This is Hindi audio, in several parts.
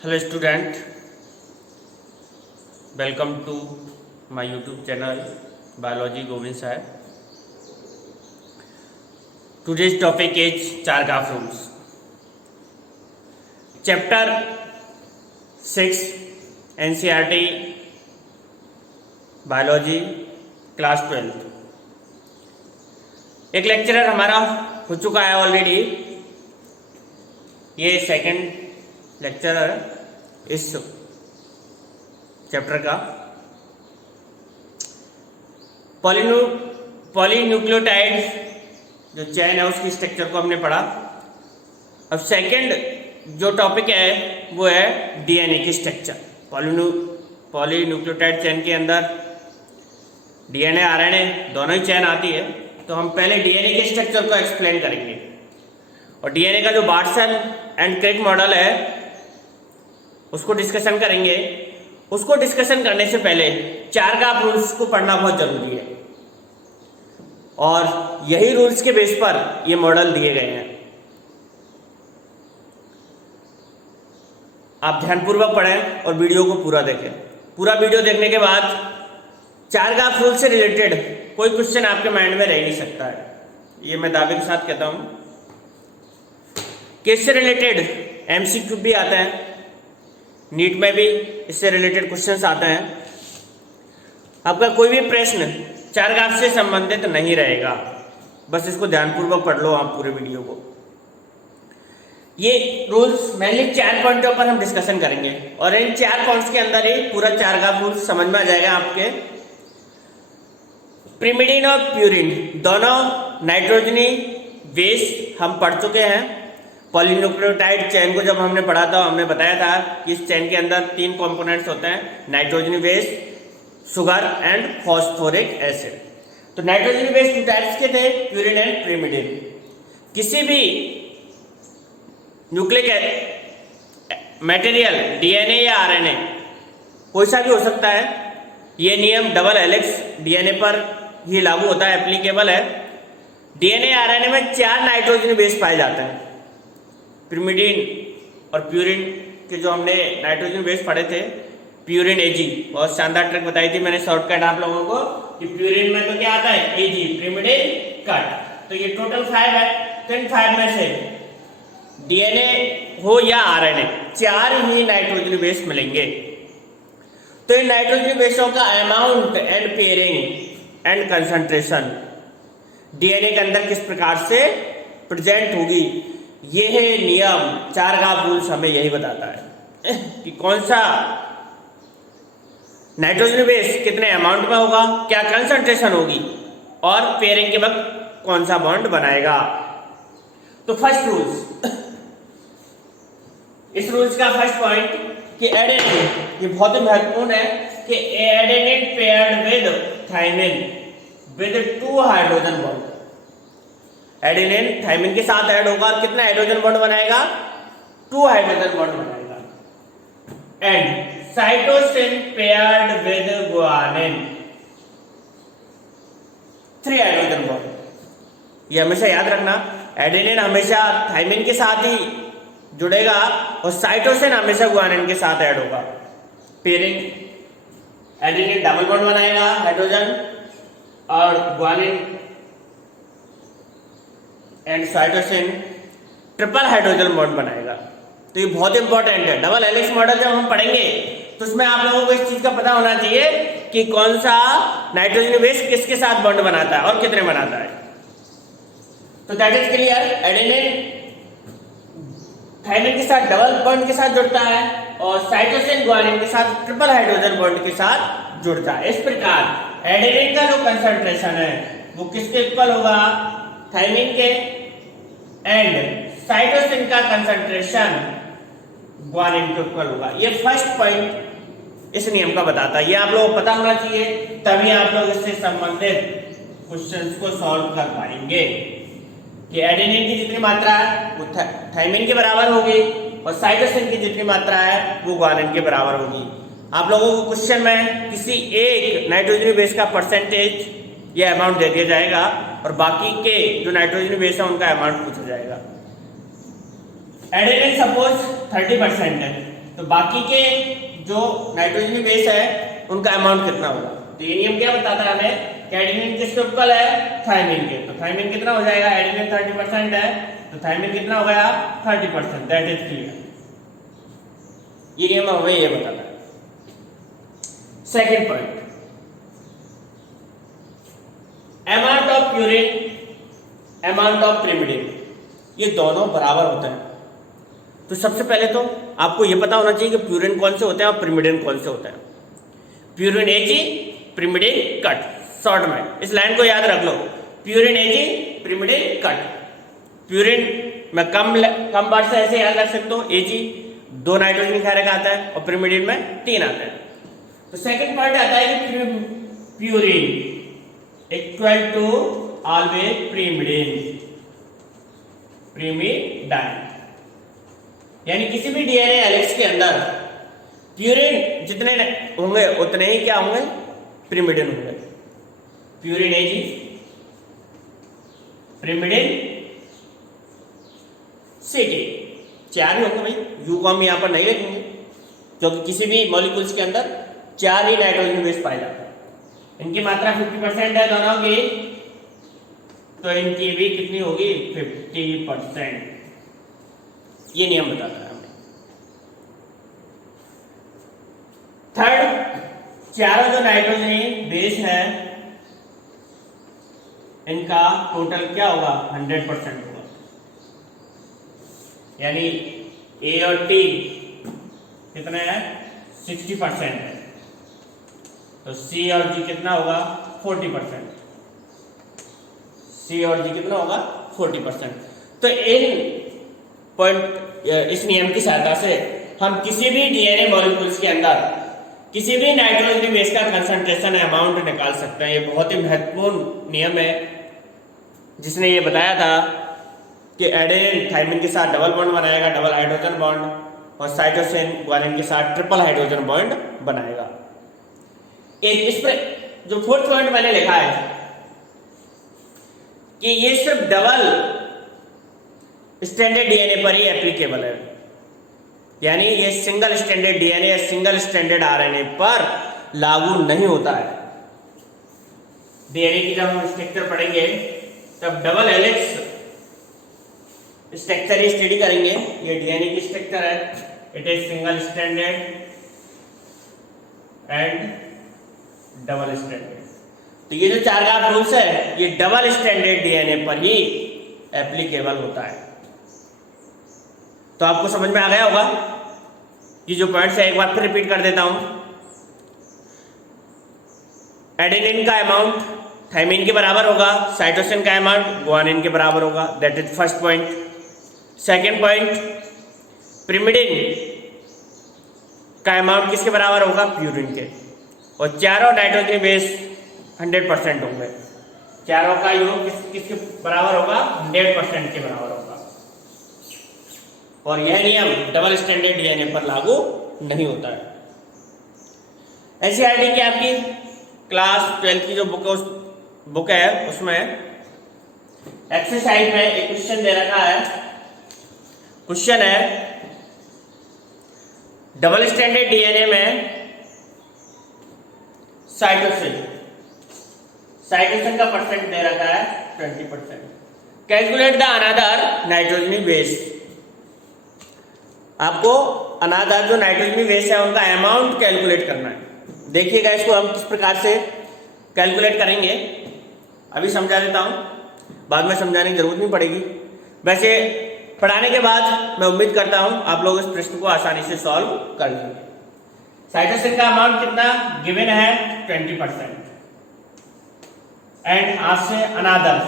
Hello student, welcome to my YouTube channel Biology Govind Sahib. Today's topic is Chargaff rules. Chapter 6 NCERT Biology Class 12. एक लेक्चरर हमारा हो चुका है ऑलरेडी, ये सेकंड लेक्चर है इस चैप्टर का। पॉलीन्यूक्लियोटाइड जो चैन है उसकी स्ट्रक्चर को हमने पढ़ा। अब सेकंड जो टॉपिक है वो है डीएनए की स्ट्रक्चर। पॉलीन्यूक्लियोटाइड चैन के अंदर डीएनए आरएनए दोनों ही चैन आती है, तो हम पहले डीएनए के स्ट्रक्चर को एक्सप्लेन करेंगे। और डीएनए का जो बार्टसन एंड क्रिक मॉडल है उसको डिस्कशन करेंगे। उसको डिस्कशन करने से पहले चारगाफ रूल्स को पढ़ना बहुत जरूरी है, और यही रूल्स के बेस पर ये मॉडल दिए गए हैं। आप ध्यानपूर्वक पढ़ें और वीडियो को पूरा देखें। पूरा वीडियो देखने के बाद चारगाफ रूल से रिलेटेड कोई क्वेश्चन आपके माइंड में रह नहीं सकता है, ये मैं दावे के साथ कहता हूं। किससे रिलेटेड एमसीक्यू भी आते हैं, नीट में भी इससे रिलेटेड क्वेश्चंस आते हैं। आपका कोई भी प्रश्न चारगाफ से संबंधित नहीं रहेगा, बस इसको ध्यानपूर्वक पढ़ लो आप पूरे वीडियो को। ये रूल्स मेनली 4 पॉइंटों पर हम डिस्कशन करेंगे, और इन 4 पॉइंट्स के अंदर ही पूरा चारगाफ रूल्स समझ में आ जाएगा आपके। प्रिमिडिन और प्यूरिन दोनों नाइट्रोजनी बेस हम पढ़ चुके हैं। पॉलीन्यूक्लियोटाइड चैन को जब हमने पढ़ा था हमने बताया था कि इस चैन के अंदर 3 कंपोनेंट्स होते हैं, nitrogenous base, sugar and phosphoric acid. तो नाइट्रोजनी बेस 2 टाइप्स के थे, प्यूरिन एंड प्रिमिडिन। किसी भी न्यूक्लिक मटेरियल डीएनए या आरएनए कोई सा भी हो सकता है। ये नियम डबल हेलिक्स डीएनए पर ही लागू होता है, एप्लीकेबल है। डीएनए आरएनए में 4 नाइट्रोजनी बेस पाए जाते हैं। प्रिमिडिन और प्यूरिन के जो हमने नाइट्रोजन बेस पढ़े थे, प्यूरिन एजी, बहुत शानदार ट्रिक बताई थी मैंने शॉर्टकट आप लोगों को कि प्यूरिन में तो क्या आता है एजी, प्रिमिडिन कट। तो ये टोटल 5 है, तो इन 5 में से डीएनए हो या आरएनए 4 ही नाइट्रोजन बेस मिलेंगे। तो इन नाइट्रोजन बेसों का amount and pairing and concentration DNA के अंदर किस प्रकार से प्रेजेंट होगी, यह नियम चारगाफ रूल्स हमें यही बताता है कि कौन सा नाइट्रोजन बेस कितने अमाउंट में होगा, क्या कंसंट्रेशन होगी, और पेयरिंग के वक्त कौन सा बॉन्ड बनाएगा। तो फर्स्ट रूल्स, इस रूल्स का फर्स्ट पॉइंट कि एडेनिन, ये बहुत ही महत्वपूर्ण है कि adenine paired with thymine with 2 hydrogen bond. Adenine thymine के साथ ऐड होगा और कितना हाइड्रोजन बॉन्ड बनाएगा, 2 हाइड्रोजन बॉन्ड बनाएगा। And cytosine paired with guanine 3 hydrogen bond. ये हमेशा याद रखना, एडेनिन हमेशा थाइमिन के साथ ही जुड़ेगा और साइटोसिन हमेशा गुआनिन के साथ ऐड होगा। पेयरिंग, एडेनिन डबल बॉन्ड बनाएगा हाइड्रोजन, और guanine and cytosine triple hydrogen bond बनाएगा। तो ये बहुत इंपॉर्टेंट है। डबल हेलिक्स मॉडल जब हम पढ़ेंगे तो उसमें आप लोगों को इस चीज का पता होना चाहिए कि कौन सा नाइट्रोजन बेस किसके साथ बॉन्ड बनाता है और कितने बनाता है। तो that is clear. Adenine thymine के साथ डबल बॉन्ड के साथ जुड़ता है और साइटोसिन गुआनिन के साथ ट्रिपल हाइड्रोजन बॉन्ड के साथ जुड़ता है। इस प्रकार एडेनिन का जो कंसंट्रेशन है वो किसके इक्वल होगा, थाइमिन के, एंड साइटोसिन का कंसंट्रेशन गुआनिन के इक्वल होगा। ये फर्स्ट पॉइंट इस नियम का बताता है, ये आप लोगों को पता होना चाहिए, तभी आप लोग इससे संबंधित क्वेश्चंस को सॉल्व कर पाएंगे कि एडेनिन की जितनी मात्रा है वो थाइमिन के बराबर होगी और साइटोसिन की जितनी मात्रा है वो गुआनिन के बराबर होगी। आप लोगों को क्वेश्चन में किसी एक नाइट्रोजन बेस का परसेंटेज या अमाउंट दे दिया जाएगा और बाकी के जो नाइट्रोजन बेस है उनका अमाउंट पूछा जाएगा। एडेनिन सपोज 30% है तो बाकी के जो नाइट्रोजन बेस है उनका अमाउंट कितना होगा। तो ये नियम क्या बताता है हमें कि एडेनिन किसके उपकल है, थायमिन के। तो थायमिन कितना हो जाएगा, एडेनिन 30% है तो थायमिन कितना हो गया 30%, दैट इज क्लियर। ये नियम हमें ये बताता है। Second point, amount of purine, amount of pyrimidine, ये दोनों बराबर होते हैं। तो सबसे पहले तो आपको ये पता होना चाहिए कि प्यूरिन कौन से होते हैं और pyrimidine कौन से होते हैं। Purine Ag, pyrimidine cut. Short में इस लाइन को याद रख लो, purine Ag, pyrimidine cut. Purine में कम बार से ऐसे याद रख सकते हो, Ag 2 नाइट्रोजन खैर का आता है और pyrimidine में 3 आता है। तो सेकंड पॉइंट आता है कि purine equal to always pyrimidine, यानी किसी भी डीएनए हेलिक्स के अंदर प्यूरिन जितने होंगे उतने ही क्या होंगे, pyrimidine होंगे। प्यूरिन Ag, pyrimidine Ct, 4 ही होंगे भाई। यू को हम यहां पर नहीं लिखेंगे क्योंकि किसी भी मॉलिक्यूल्स के अंदर 4 ही नाइट्रोजन बेस पाए जाते हैं। इनकी मात्रा 50% है दोनों की, तो इनकी भी कितनी होगी 50%। ये नियम बताता है हमें। थर्ड, चारों जो नाइट्रोजन बेस है इनका टोटल क्या होगा 100% होगा, यानी ए और टी कितने हैं 60% है, तो सी और जी कितना होगा 40%। सी और जी कितना होगा 40%। तो इन पॉइंट, इस नियम की सहायता से हम किसी भी डीएनए मॉलिक्यूल्स के अंदर किसी भी नाइट्रोजन बेस का कंसंट्रेशन अमाउंट निकाल सकते हैं। ये बहुत ही महत्वपूर्ण नियम है जिसने ये बताया था कि एडेनिन थायमिन के साथ डबल बॉन्ड बनाएगा, डबल हाइड्रोजन बॉन्ड, और साइटोसिन ग्वानिन के साथ ट्रिपल हाइड्रोजन बॉन्ड बनाएगा। एक इस पर जो फोर्थ पॉइंट मैंने लिखा है कि ये सिर्फ डबल स्टैंडर्ड डीएनए पर ही एप्लीकेबल है, यानी ये सिंगल स्टैंडर्ड डीएनए या सिंगल स्टैंडर्ड आरएनए पर लागू नहीं होता है। डीएनए की जब हम स्ट्रक्चर पढ़ेंगे तब डबल हेलिक्स स्ट्रक्चर ही स्टडी करेंगे। ये डीएनए की स्ट्रक्चर है, it is single standard and double standard. तो ये जो 4 ग्राफ रूल्स है ये डबल स्टैंडर्ड डीएनए पर ही एप्लीकेबल होता है। तो आपको समझ में आ गया होगा कि जो पॉइंट्स है, एक बार फिर रिपीट कर देता हूं। एडेनिन का अमाउंट थायमिन के बराबर होगा, साइटोसिन का अमाउंट ग्वानिन के बराबर होगा, that is first point. Second point, pyrimidine का अमाउंट किसके बराबर होगा, प्यूरिन के। और चारों नाइट्रोजन बेस 100% होंगे, चारों का योग किसके बराबर होगा 100% के बराबर होगा। और यह नियम डबल स्टैंडर्ड डीएनए पर लागू नहीं होता है। एनसीईआरटी की आपकी क्लास 12 की जो बुक है उसमें एक्सरसाइज में एक क्वेश्चन दे रखा है। क्वेश्चन है डबल स्टैंडर्ड डीएनए में साइटोसिन का परसेंट दे रखा है 20%। Calculate the another nitrogen base. आपको अनदर जो नाइट्रोजन बेस है उनका अमाउंट कैलकुलेट करना है। देखिएगा इसको हम किस प्रकार से कैलकुलेट करेंगे, अभी समझा देता हूं, बाद में समझाने की जरूरत नहीं पड़ेगी। वैसे पढ़ाने के बाद मैं उम्मीद करता हूं आप लोग इस प्रश्न को आसानी से सॉल्व कर लेंगे। साइटोसिन का अमाउंट कितना गिवन है 20%, एंड आज से अनदर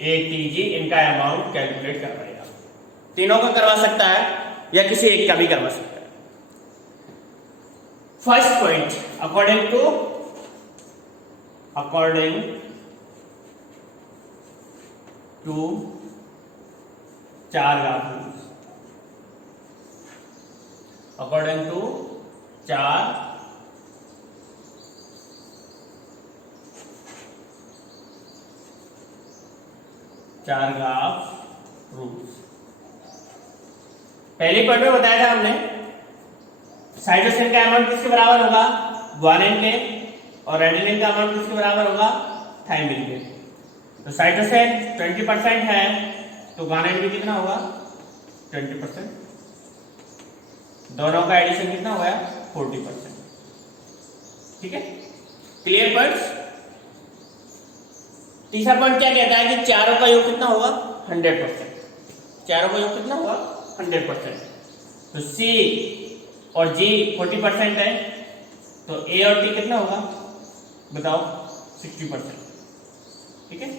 ATG इनका अमाउंट कैलकुलेट कर रहेगा। तीनों का करवा सकता है या किसी एक का भी करवा सकता है। First point, according to 4 graph rules, according to 4 graph rules. पहले पॉइंट में बताया था हमने साइटोसिन का अमाउंट किसके बराबर होगा, ग्वानिन के, और एडेनिन का अमाउंट किसके बराबर होगा, थायमिन के। तो साइटोसिन 20% है तो ग्वानिन भी कितना होगा, 20%। दोनों का एडिशन कितना हुआ, 40%। ठीक है, क्लियर पॉइंट्स। तीसरा पॉइंट क्या कहता है कि चारों का योग कितना होगा, 100%। चारों का योग कितना होगा, 100%। तो C और G 40% है तो A और T कितना होगा बताओ, 60%। ठीक है,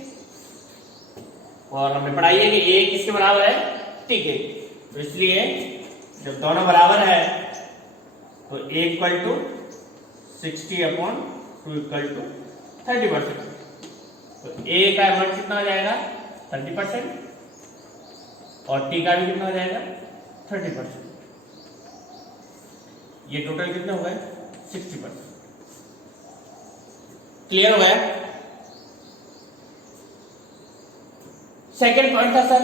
और हमें पढ़ाई है कि A किसके बराबर है, T के। तो इसलिए जब दोनों बराबर है तो A equal to 60/2 equal to 30%। तो A का अमाउंट कितना हो जाएगा, 30%, और T का भी कितना हो जाएगा, 30%। ये टोटल कितना हो गया, 60%। क्लियर हो गया। सेकेंड पॉइंट था सर,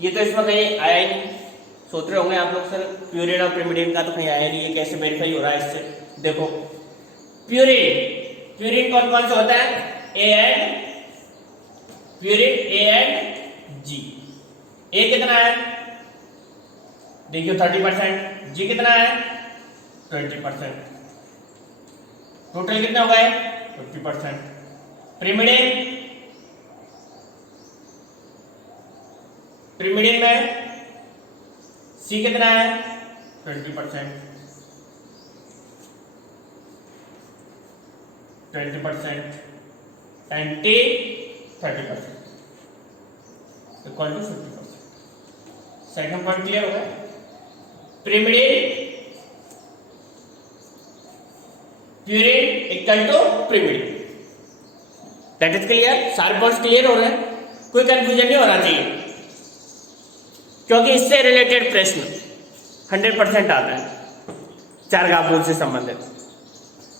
ये तो इसमें कहीं आया ही नहीं, सोच रहे होंगे आप लोग सर प्यूरिन और प्रिमिडिन का तो कहीं आया नहीं, ये कैसे वेरीफाई हो रहा है इससे। देखो प्यूरिन कौन कौन सा होता है, A and purine A and G। A कितना है देखियो 30%, G कितना है 20%, टोटल कितना होगा 50%। प्रिमिडिन में C कितना है 20%, 20% and T 30% equal to 50%। Second point clear हो गया। Pyrimidine purine equal to pyrimidine, that is clear. सारे पॉइंट्स क्लियर हो रहे हैं, कोई कंफ्यूजन नहीं होना चाहिए, क्योंकि इससे रिलेटेड प्रश्न 100% आता है चारगापुर से संबंधित।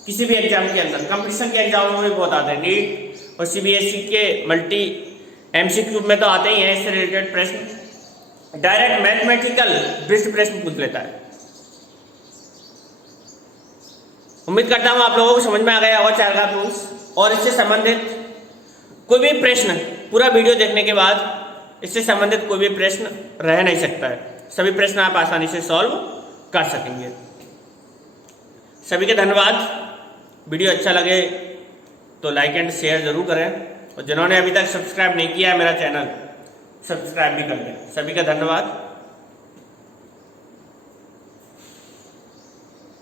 किसी भी एग्जाम के अंदर, कंपटीशन के एग्जाम में भी बहुत आते हैं, नीट और सीबीएसई के मल्टी एमसीक्यू में तो आते ही हैं इससे रिलेटेड प्रश्न। डायरेक्ट मैथमेटिकल बेस्ड प्रश्न पूछ लेता है। उम्मीद करता हूं आप लोगों को समझ में आ गया होगा चारघात रूल्स, और इससे संबंधित कोई भी प्रश्न पूरा वीडियो देखने के बाद इससे संबंधित कोई भी प्रश्न रह नहीं सकता है, सभी प्रश्न आप आसानी से सॉल्व कर सकेंगे। सभी के धन्यवाद। वीडियो अच्छा लगे तो लाइक एंड शेयर जरूर करें, और जिन्होंने अभी तक सब्सक्राइब नहीं किया है मेरा चैनल, सब्सक्राइब भी कर लें। सभी का धन्यवाद।